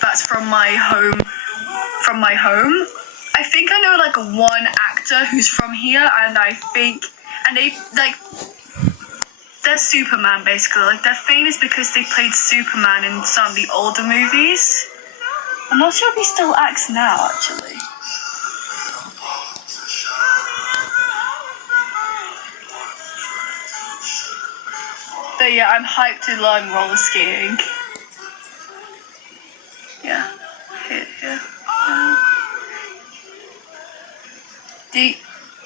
that's from my home. I think I know like one actor who's from here, and they're Superman basically. Like they're famous because they played Superman in some of the older movies. I'm not sure if he still acts now actually. But yeah, I'm hyped to learn roller skating. Yeah. Here.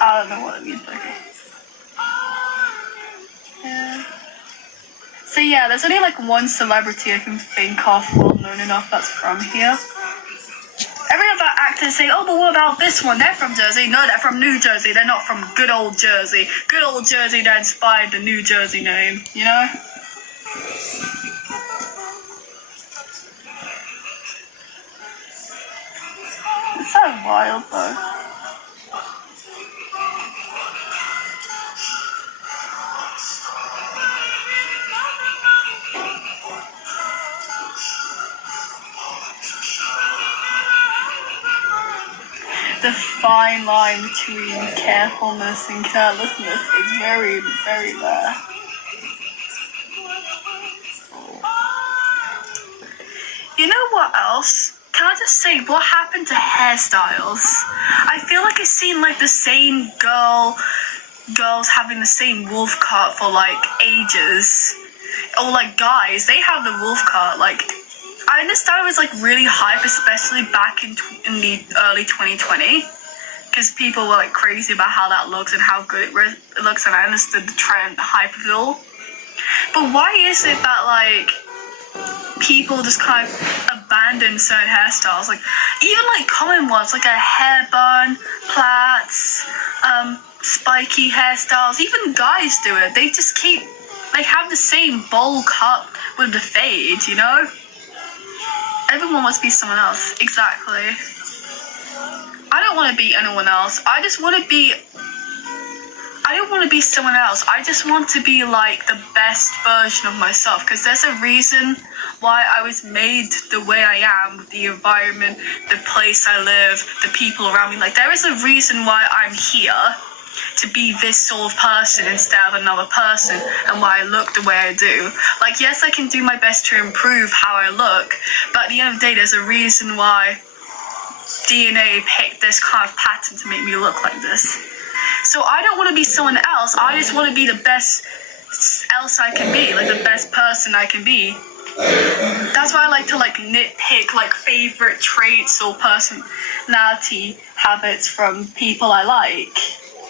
I don't know what it means, but okay. Yeah. So yeah, there's only like one celebrity I can think of well known enough that's from here. Every other actors say, oh, but what about this one? They're from Jersey. No, they're from New Jersey. They're not from good old Jersey. Good old Jersey that inspired the New Jersey name, you know? It's so wild though. The fine line between carefulness and carelessness is very, very there. You know what else? Can I just say, what happened to hairstyles? I feel like I've seen like the same girls having the same wolf cut for like ages. Or like guys, they have the wolf cut. Like, I understand it was like really hype, especially back in the early 2020, because people were like crazy about how that looks and how good it looks, and I understood the trend, the hype of it all. But why is it that like people just kind of abandon certain hairstyles? Like even like common ones, like a hair bun, plaits, spiky hairstyles. Even guys do it. They just keep like have the same bowl cut with the fade, you know? Everyone wants to be someone else. Exactly. I don't want to be anyone else. I don't want to be someone else. I just want to be like the best version of myself, because there's a reason why I was made the way I am, with the environment, the place I live, the people around me. Like there is a reason why I'm here, to be this sort of person instead of another person, and why I look the way I do. Like, yes, I can do my best to improve how I look, but at the end of the day, there's a reason why DNA picked this kind of pattern to make me look like this. So I don't want to be someone else. I just want to be the best else I can be, like the best person I can be. That's why I like to like nitpick like favorite traits or personality habits from people I like.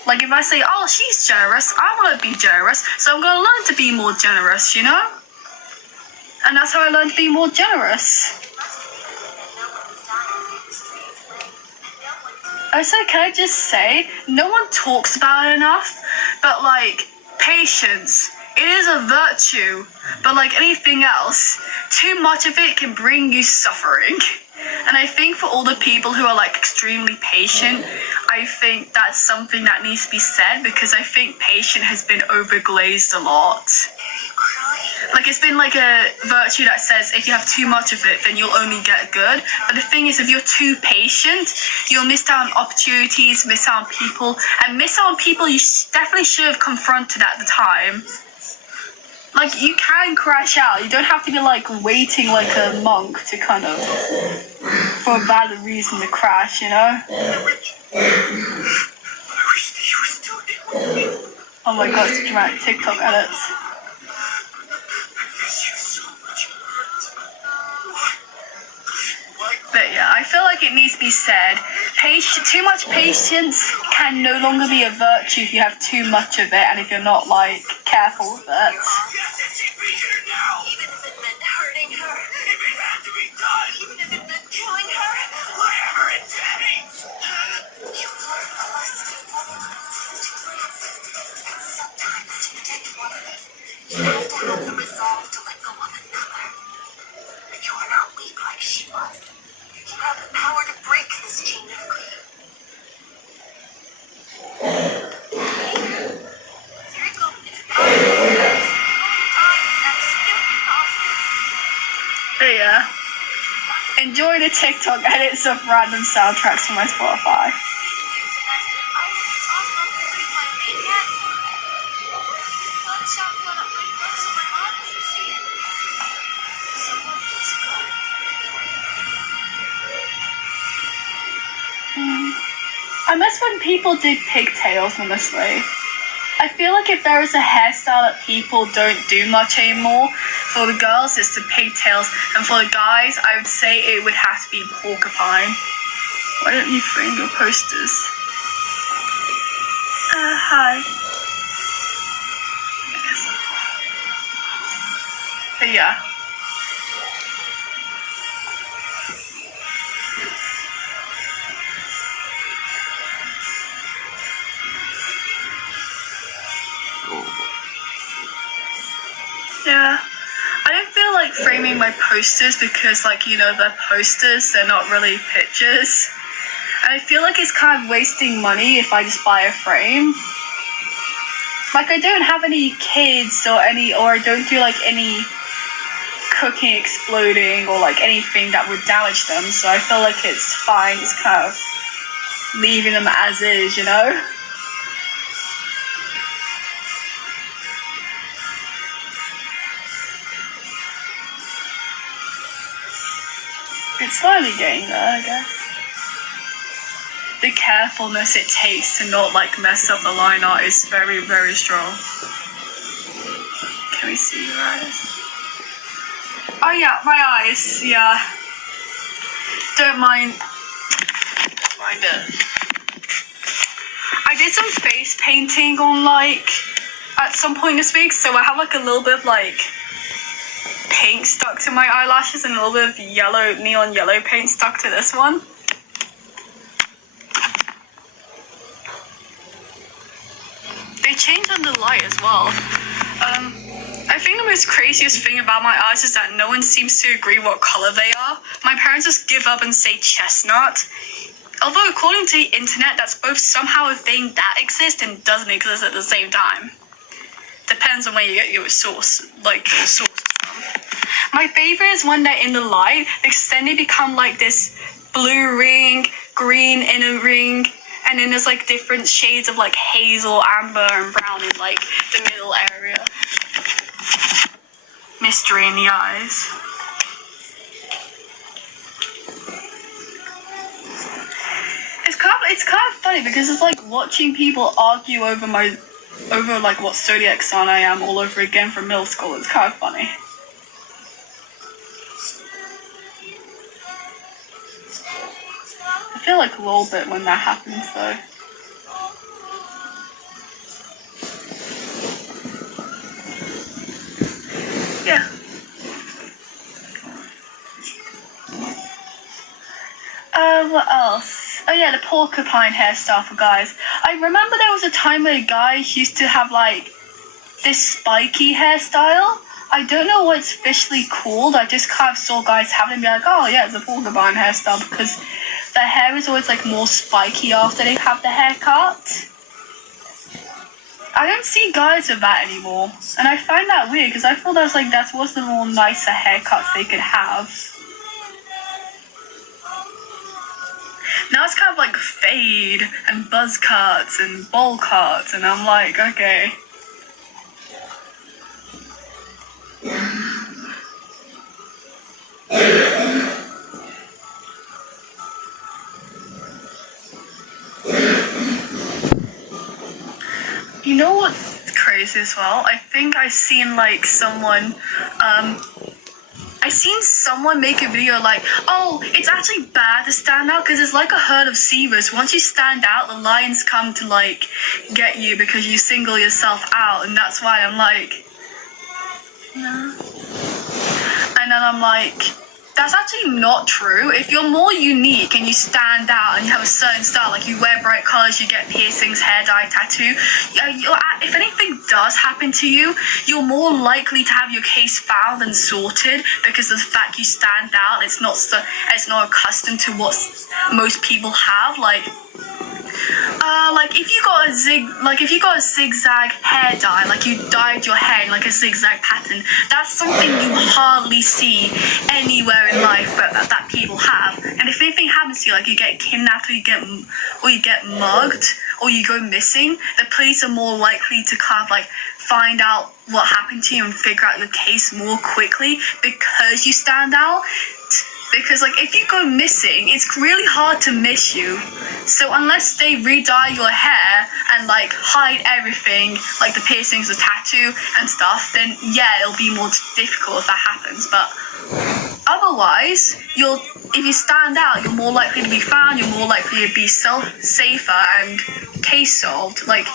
Like if I say, oh, she's generous, I want to be generous, so I'm going to learn to be more generous, you know? And that's how I learned to be more generous. Also, can I just say, no one talks about it enough, but like, patience, it is a virtue, but like anything else, too much of it can bring you suffering. And I think for all the people who are like extremely patient, I think that's something that needs to be said, because I think patient has been overglazed a lot. Like it's been like a virtue that says if you have too much of it, then you'll only get good. But the thing is, if you're too patient, you'll miss out on opportunities, miss out on people, and miss out on people you definitely should have confronted at the time. Like, you can crash out. You don't have to be, like, waiting like a monk to kind of, for a valid reason to crash, you know? Oh my god, it's dramatic TikTok edits. But yeah, I feel like it needs to be said. Too much patience can no longer be a virtue if you have too much of it and if you're not, like, careful with it. You have to have the resolve to let go of another. You are not weak like she was. You have the power to break this chain of grief. But yeah, Enjoy the TikTok edits of random soundtracks from my Spotify. I miss when people did pigtails, honestly. I feel like if there is a hairstyle that people don't do much anymore, for the girls it's the pigtails, and for the guys I would say it would have to be porcupine. Why don't you frame your posters? Hi. But yeah. Yeah, I don't feel like framing my posters because, like, you know, they're posters, they're not really pictures. And I feel like it's kind of wasting money if I just buy a frame. Like, I don't have any kids or I don't do, like, any cooking exploding or, like, anything that would damage them. So I feel like it's fine just kind of leaving them as is, you know? It's slowly getting there, I guess. The carefulness it takes to not, like, mess up the line art is very, very strong. Can we see your eyes? Oh yeah, my eyes, yeah. Don't mind it. I did some face painting on, like, at some point this week, so I have, like, a little bit of, like, pink stuck to my eyelashes and a little bit of yellow, neon yellow paint stuck to this one. They change under light as well. I think the most craziest thing about my eyes is that no one seems to agree what color they are. My parents just give up and say chestnut. Although according to the internet, that's both somehow a thing that exists and doesn't exist at the same time. Depends on where you get your source, sources from. My favorite is when they're in the light, then they become like this blue ring, green inner ring, and then there's like different shades of like hazel, amber, and brown in like the middle area. Mystery in the eyes. It's kind of funny because it's like watching people argue over like what zodiac sign I am all over again from middle school. It's kind of funny. I feel like a little bit when that happens though. Yeah. What else? Oh yeah, the porcupine hairstyle for guys. I remember there was a time where guys used to have like this spiky hairstyle. I don't know what it's officially called. I just kind of saw guys have it and be like, oh yeah, it's a porcupine hairstyle because their hair is always like more spiky after they have the haircut. I don't see guys with that anymore, and I find that weird because I feel that was the more nicer haircuts they could have. Now it's kind of like fade and buzz cuts and bowl cuts, and I'm like, okay. You know what's crazy as well? I think I seen like someone make a video like, oh, it's actually bad to stand out because it's like a herd of zebras. Once you stand out, the lions come to like get you because you single yourself out, and that's why I'm like, no. And then I'm like, that's actually not true. If you're more unique and you stand out and you have a certain style, like you wear bright colors, you get piercings, hair dye, tattoo, if anything does happen to you, you're more likely to have your case found and sorted because of the fact you stand out. It's not accustomed to what most people have. Like, Like if you got a zigzag hair dye, like you dyed your hair in like a zigzag pattern, that's something you hardly see anywhere in life that people have. And if anything happens to you, like you get kidnapped or you get mugged or you go missing, the police are more likely to kind of like find out what happened to you and figure out your case more quickly because you stand out. Because like if you go missing, it's really hard to miss you. So unless they re-dye your hair and like hide everything, like the piercings, the tattoo and stuff, then yeah, it'll be more difficult if that happens. But otherwise, if you stand out, you're more likely to be found, you're more likely to be safer and case solved. Like,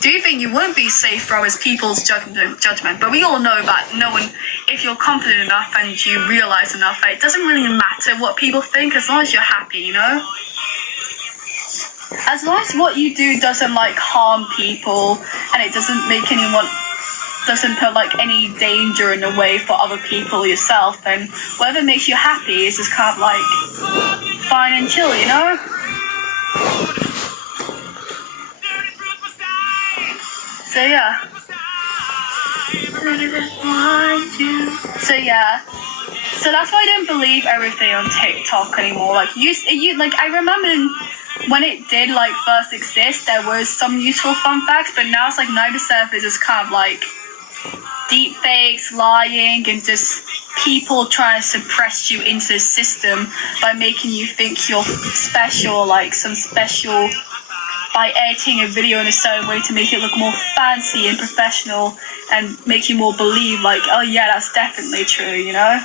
do you think you wouldn't be safe from as people's judgment? But we all know that if you're confident enough and you realize enough that it doesn't really matter what people think as long as you're happy, you know? As long as what you do doesn't like harm people and it doesn't put like any danger in the way for other people or yourself, then whatever makes you happy is just kind of like fine and chill, you know? So yeah. So that's why I don't believe everything on TikTok anymore. Like I remember when it did like first exist, there was some useful fun facts, but now it's like 90% of it is just kind of like deep fakes, lying, and just people trying to suppress you into the system by making you think you're special, like some special, by editing a video in a certain way to make it look more fancy and professional and make you more believe like, oh yeah, that's definitely true, you know?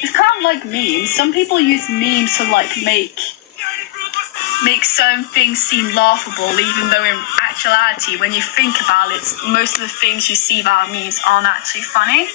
It's kind of like memes. Some people use memes to like make certain things seem laughable, even though in actuality, when you think about it, most of the things you see about memes aren't actually funny.